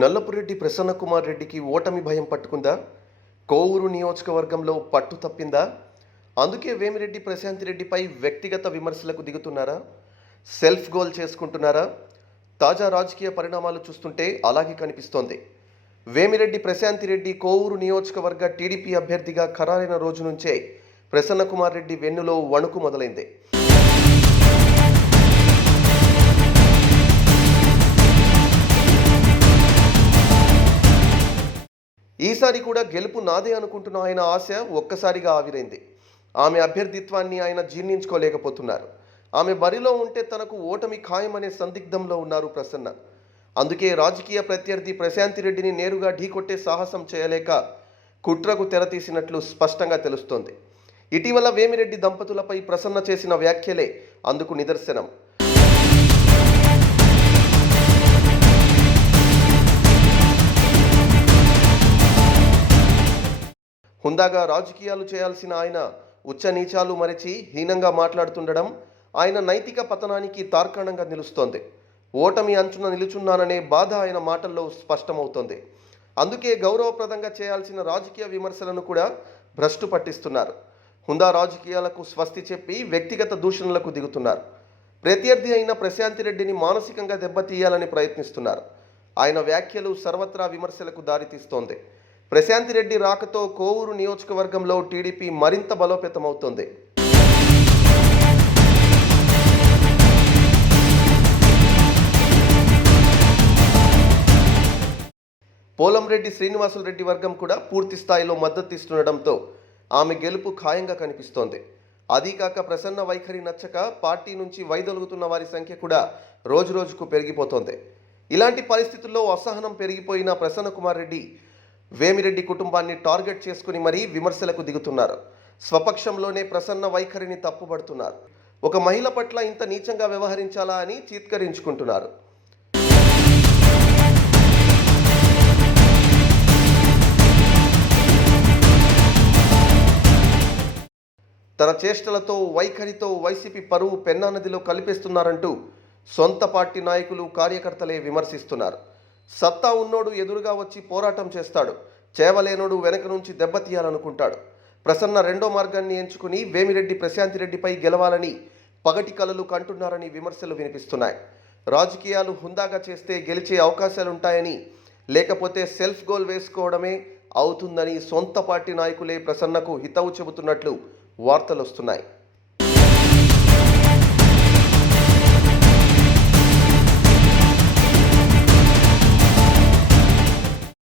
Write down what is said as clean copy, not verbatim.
నల్లపురెడ్డి ప్రసన్నకుమార్ రెడ్డికి ఓటమి భయం పట్టుకుందా? కోవూరు నియోజకవర్గంలో పట్టు తప్పిందా? అందుకే వేమిరెడ్డి ప్రశాంతిరెడ్డిపై వ్యక్తిగత విమర్శలకు దిగుతున్నారా? సెల్ఫ్ గోల్ చేసుకుంటున్నారా? తాజా రాజకీయ పరిణామాలు చూస్తుంటే అలాగే కనిపిస్తోంది. వేమిరెడ్డి ప్రశాంతిరెడ్డి కోవూరు నియోజకవర్గ టీడీపీ అభ్యర్థిగా ఖరారైన రోజు నుంచే ప్రసన్నకుమార్ రెడ్డి వెన్నులో వణుకు మొదలైంది. ఈసారి కూడా గెలుపు నాదే అనుకుంటున్న ఆయన ఆశ ఒక్కసారిగా ఆవిరైంది. ఆమె అభ్యర్థిత్వాన్ని ఆయన జీర్ణించుకోలేకపోతున్నారు. ఆమె బరిలో ఉంటే తనకు ఓటమి ఖాయమనే సందిగ్ధంలో ఉన్నారు ప్రసన్న. అందుకే రాజకీయ ప్రత్యర్థి ప్రశాంతిరెడ్డిని నేరుగా ఢీకొట్టే సాహసం చేయలేక కుట్రకు తెరతీసినట్లు స్పష్టంగా తెలుస్తోంది. ఇటీవల వేమిరెడ్డి దంపతులపై ప్రసన్న చేసిన వ్యాఖ్యలే అందుకు నిదర్శనం. హుందాగా రాజకీయాలు చేయాల్సిన ఆయన ఉచ్చ నీచాలు మరచి హీనంగా మాట్లాడుతుండడం ఆయన నైతిక పతనానికి తార్కాణంగా నిలుస్తోంది. ఓటమి అంచున నిలుచున్నాననే బాధ ఆయన మాటల్లో స్పష్టమవుతోంది. అందుకే గౌరవప్రదంగా చేయాల్సిన రాజకీయ విమర్శలను కూడా భ్రష్టు పట్టిస్తున్నారు. హుందా రాజకీయాలకు స్వస్తి చెప్పి వ్యక్తిగత దూషణలకు దిగుతున్నారు. ప్రత్యర్థి అయిన ప్రశాంతిరెడ్డిని మానసికంగా దెబ్బతీయాలని ప్రయత్నిస్తున్నారు. ఆయన వ్యాఖ్యలు సర్వత్రా విమర్శలకు దారితీస్తోంది. ప్రశాంతిరెడ్డి రాకతో కోవూరు నియోజకవర్గంలో టీడీపీ మరింత బలోపేతమవుతోంది. పోలంరెడ్డి శ్రీనివాసులరెడ్డి వర్గం కూడా పూర్తి స్థాయిలో మద్దతిస్తుండటంతో ఆమె గెలుపు ఖాయంగా కనిపిస్తోంది. అదీకాక ప్రసన్న వైఖరి నచ్చక పార్టీ నుంచి వైదొలుగుతున్న వారి సంఖ్య కూడా రోజురోజుకు పెరిగిపోతోంది. ఇలాంటి పరిస్థితుల్లో అసహనం పెరిగిపోయిన ప్రసన్నకుమార్ రెడ్డి వేమిరెడ్డి కుటుంబాన్ని టార్గెట్ చేసుకుని మరీ విమర్శలకు దిగుతున్నారు. స్వపక్షంలోనే ప్రసన్న వైఖరిని తప్పుపడుతున్నారు. ఒక మహిళ పట్ల ఇంత నీచంగా వ్యవహరించాలా అని చీత్కరించుకుంటున్నారు. తన చేష్టలతో వైఖరితో వైసీపీ పరువు పెన్నా నదిలో కలిపేస్తున్నారంటూ సొంత పార్టీ నాయకులు కార్యకర్తలే విమర్శిస్తున్నారు. సత్తా ఉన్నోడు ఎదురుగా వచ్చి పోరాటం చేస్తాడు, చేవలేనోడు వెనక నుంచి దెబ్బతీయాలనుకుంటాడు. ప్రసన్న రెండో మార్గాన్ని ఎంచుకుని వేమిరెడ్డి ప్రశాంతిరెడ్డిపై గెలవాలని పగటి కలలు కంటున్నారని విమర్శలు వినిపిస్తున్నాయి. రాజకీయాలు హుందాగా చేస్తే గెలిచే అవకాశాలుంటాయని, లేకపోతే సెల్ఫ్ గోల్ వేసుకోవడమే అవుతుందని సొంత పార్టీ నాయకులే ప్రసన్నకు హితవు చెబుతున్నట్లు వార్తలు వస్తున్నాయి.